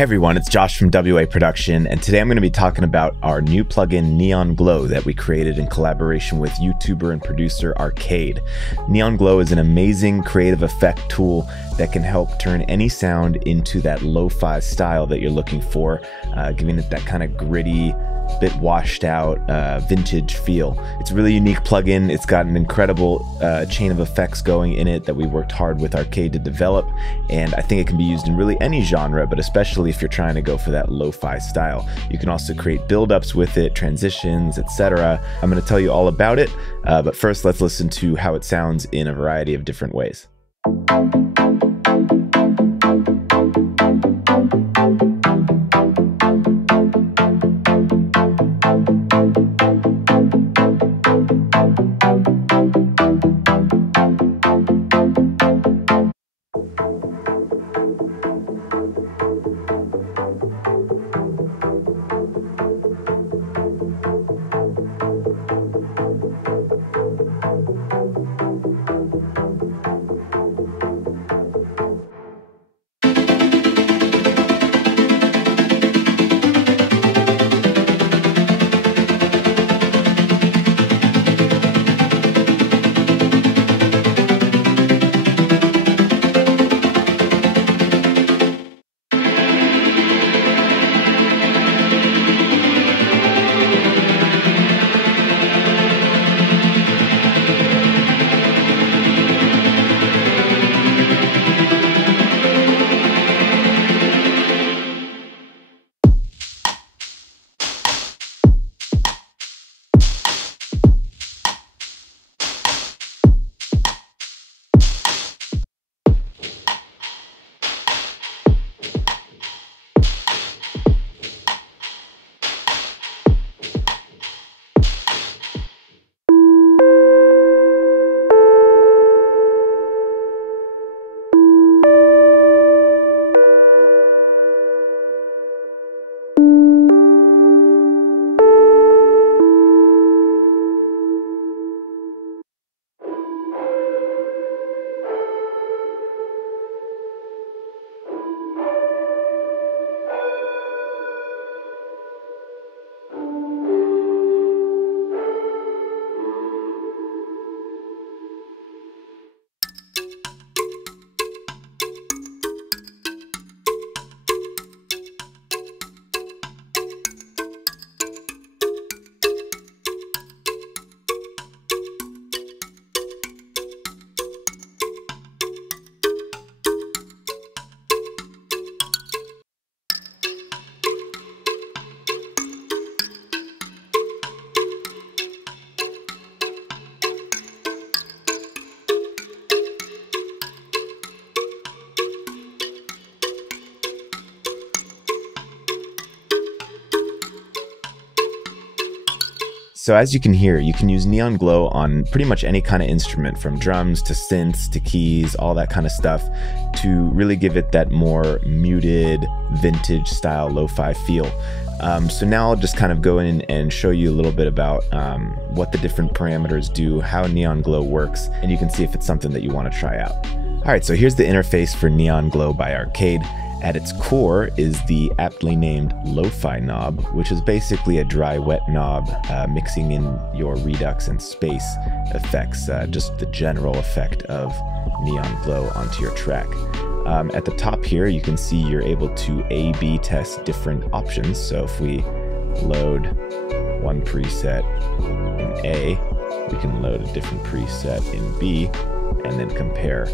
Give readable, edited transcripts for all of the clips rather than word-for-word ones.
Hey everyone, it's Josh from WA Production, and today I'm going to be talking about our new plugin Neon Glow that we created in collaboration with YouTuber and producer Arcade. Neon Glow is an amazing creative effect tool that can help turn any sound into that lo-fi style that you're looking for, giving it that kind of gritty, bit washed out vintage feel. It's a really unique plugin. It's got an incredible chain of effects going in it that we worked hard with Arcade to develop, and I think it can be used in really any genre, but especially if you're trying to go for that lo-fi style. You can also create build-ups with it, transitions, etc. I'm going to tell you all about it, but first let's listen to how it sounds in a variety of different ways. So as you can hear, you can use Neon Glow on pretty much any kind of instrument, from drums to synths to keys, all that kind of stuff, to really give it that more muted, vintage style lo-fi feel. So now I'll just kind of go in and show you a little bit about what the different parameters do, how Neon Glow works, and you can see if it's something that you want to try out. Alright, so here's the interface for Neon Glow by Arcade. At its core is the aptly named Lo-fi knob, which is basically a dry-wet knob mixing in your Redux and space effects, just the general effect of Neon Glow onto your track. At the top here, you can see you're able to A/B test different options. So if we load one preset in A, we can load a different preset in B, and then compare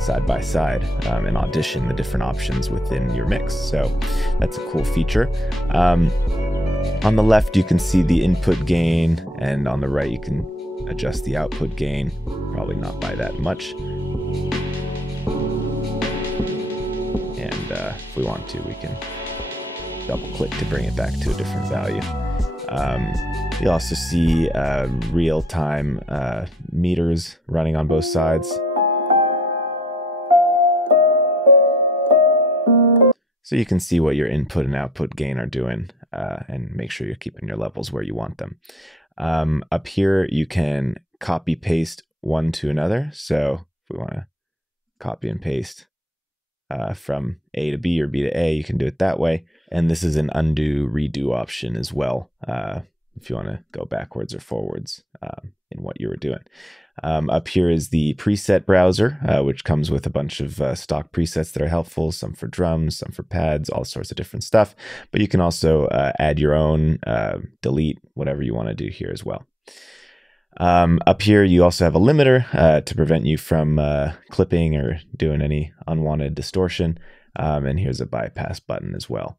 side by side and audition the different options within your mix. So that's a cool feature. On the left you can see the input gain, and on the right you can adjust the output gain, probably not by that much. And if we want to, we can double click to bring it back to a different value. You also see real-time meters running on both sides. So you can see what your input and output gain are doing and make sure you're keeping your levels where you want them. Up here, you can copy paste one to another. So if we want to copy and paste from A to B or B to A. You can do it that way. And this is an undo redo option as well, if you want to go backwards or forwards in what you were doing. Up here is the preset browser, which comes with a bunch of stock presets that are helpful, some for drums, some for pads, all sorts of different stuff. But you can also add your own, delete, whatever you want to do here as well. Up here, you also have a limiter to prevent you from clipping or doing any unwanted distortion. And here's a bypass button as well.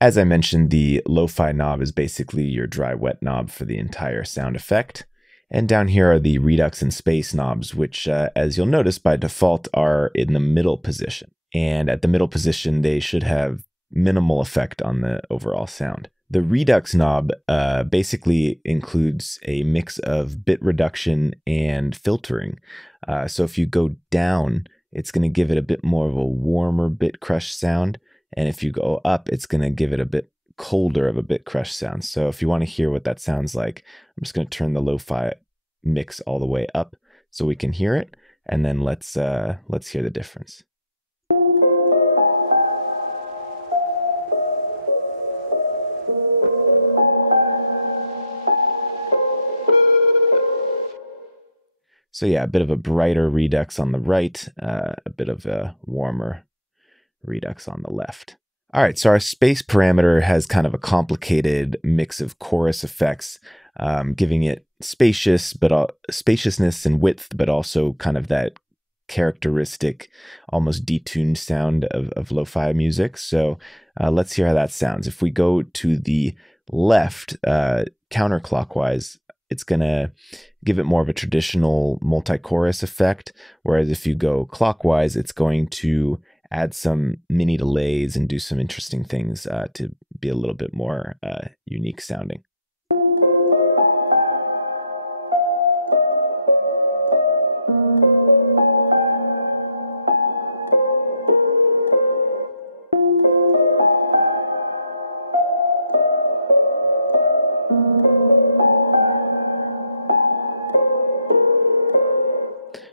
As I mentioned, the Lo-fi knob is basically your dry-wet knob for the entire sound effect. And down here are the Redux and Space knobs, which, as you'll notice, by default are in the middle position. And at the middle position, they should have minimal effect on the overall sound. The Redux knob basically includes a mix of bit reduction and filtering. So if you go down, it's going to give it a bit more of a warmer bit crush sound. And if you go up, it's going to give it a bit colder of a bit crush sound. So if you want to hear what that sounds like, I'm just going to turn the lo-fi mix all the way up so we can hear it. And then let's hear the difference. So yeah, a bit of a brighter Redux on the right, a bit of a warmer Redux on the left. All right, so our space parameter has kind of a complicated mix of chorus effects, giving it spaciousness and width, but also kind of that characteristic, almost detuned sound of lo-fi music. So let's hear how that sounds. If we go to the left, counterclockwise, it's going to give it more of a traditional multi-chorus effect, whereas if you go clockwise, it's going to add some mini delays and do some interesting things to be a little bit more unique sounding.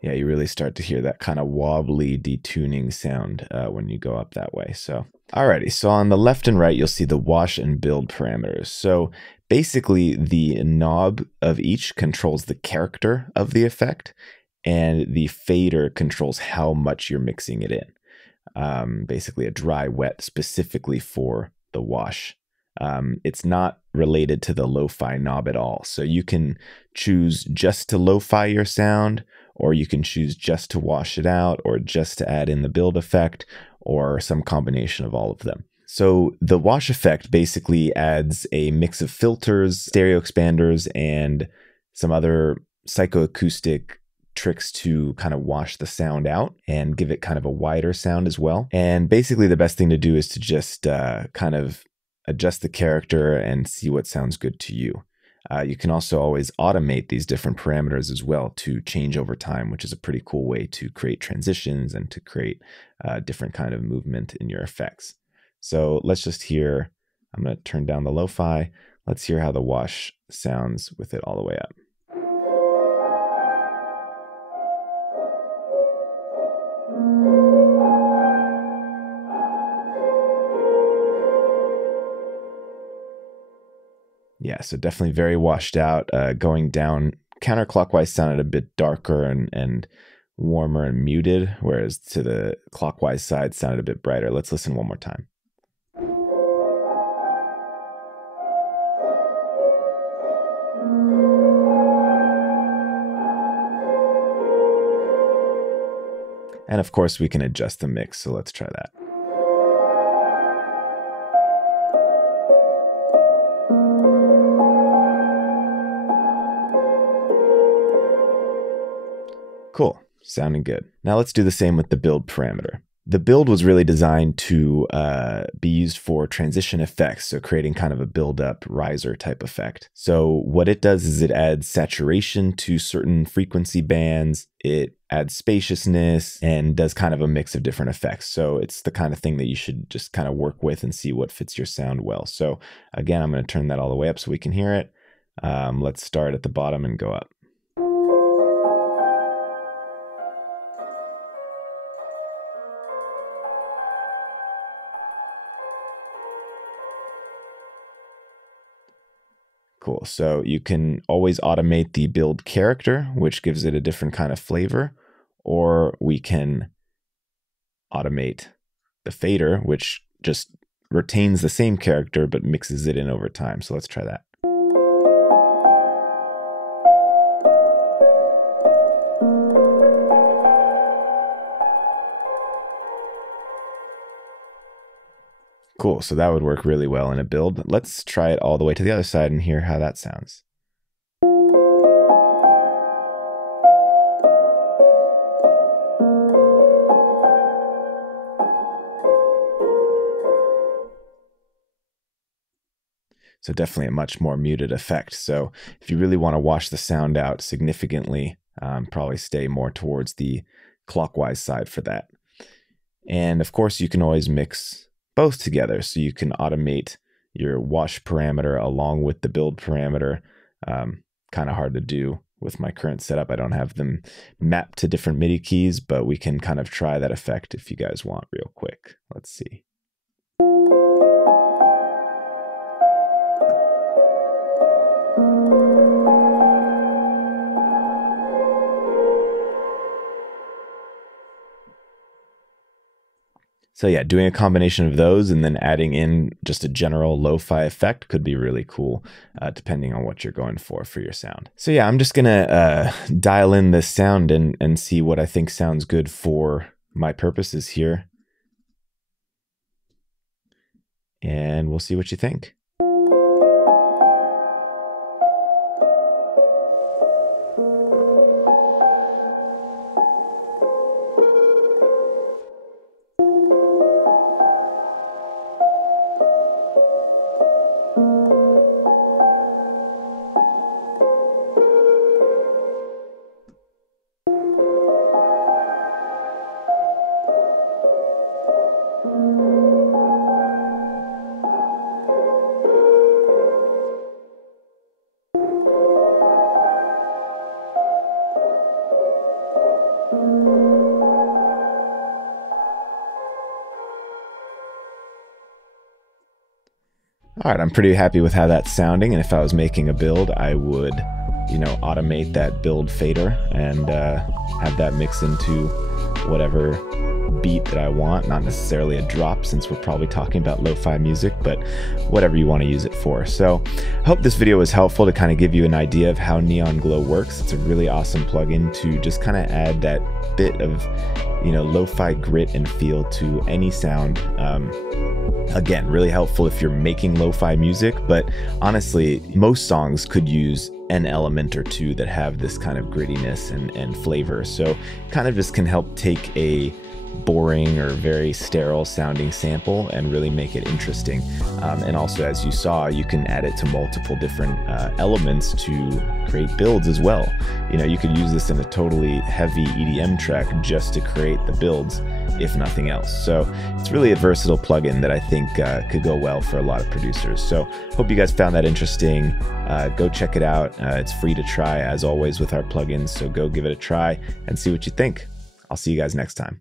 Yeah, you really start to hear that kind of wobbly detuning sound when you go up that way. So, alrighty, so on the left and right, you'll see the wash and build parameters. So basically the knob of each controls the character of the effect, and the fader controls how much you're mixing it in. Basically a dry wet specifically for the wash. It's not related to the lo-fi knob at all. So you can choose just to lo-fi your sound, or you can choose just to wash it out, or just to add in the build effect, or some combination of all of them. So the wash effect basically adds a mix of filters, stereo expanders, and some other psychoacoustic tricks to kind of wash the sound out and give it kind of a wider sound as well. And basically the best thing to do is to just kind of adjust the character and see what sounds good to you. You can also always automate these different parameters as well to change over time, which is a pretty cool way to create transitions and to create different kind of movement in your effects. So let's just hear, I'm going to turn down the lo-fi. Let's hear how the wash sounds with it all the way up. Yeah, so definitely very washed out. Going down counterclockwise sounded a bit darker and warmer and muted, whereas to the clockwise side sounded a bit brighter. Let's listen one more time. And of course, we can adjust the mix, so let's try that. Cool, sounding good. Now let's do the same with the build parameter. The build was really designed to be used for transition effects, so creating kind of a build-up riser type effect. So what it does is it adds saturation to certain frequency bands, it adds spaciousness, and does kind of a mix of different effects. So it's the kind of thing that you should just kind of work with and see what fits your sound well. So again, I'm going to turn that all the way up so we can hear it. Let's start at the bottom and go up. cool. So you can always automate the build character, which gives it a different kind of flavor, or we can automate the fader, which just retains the same character but mixes it in over time. So let's try that. Cool, so that would work really well in a build. Let's try it all the way to the other side and hear how that sounds. So definitely a much more muted effect. So if you really want to wash the sound out significantly, probably stay more towards the clockwise side for that. And of course, you can always mix both together. So you can automate your wash parameter along with the build parameter. Kind of hard to do with my current setup. I don't have them mapped to different MIDI keys, but we can kind of try that effect if you guys want real quick. Let's see. So yeah, doing a combination of those and then adding in just a general lo-fi effect could be really cool, depending on what you're going for your sound. So yeah, I'm just gonna dial in this sound and see what I think sounds good for my purposes here. And we'll see what you think. All right, I'm pretty happy with how that's sounding, and if I was making a build, I would, automate that build fader and have that mix into whatever beat that I want, not necessarily a drop since we're probably talking about lo-fi music, but whatever you want to use it for. So I hope this video was helpful to kind of give you an idea of how Neon Glow works. It's a really awesome plugin to just kind of add that bit of lo-fi grit and feel to any sound. Again, really helpful if you're making lo-fi music, but honestly, most songs could use an element or two that have this kind of grittiness and flavor. So kind of just can help take a boring or very sterile sounding sample and really make it interesting. And also, as you saw, you can add it to multiple different elements to create builds as well. You could use this in a totally heavy EDM track just to create the builds, if nothing else. So it's really a versatile plugin that I think could go well for a lot of producers. So hope you guys found that interesting. Go check it out. It's free to try as always with our plugins. So go give it a try and see what you think. I'll see you guys next time.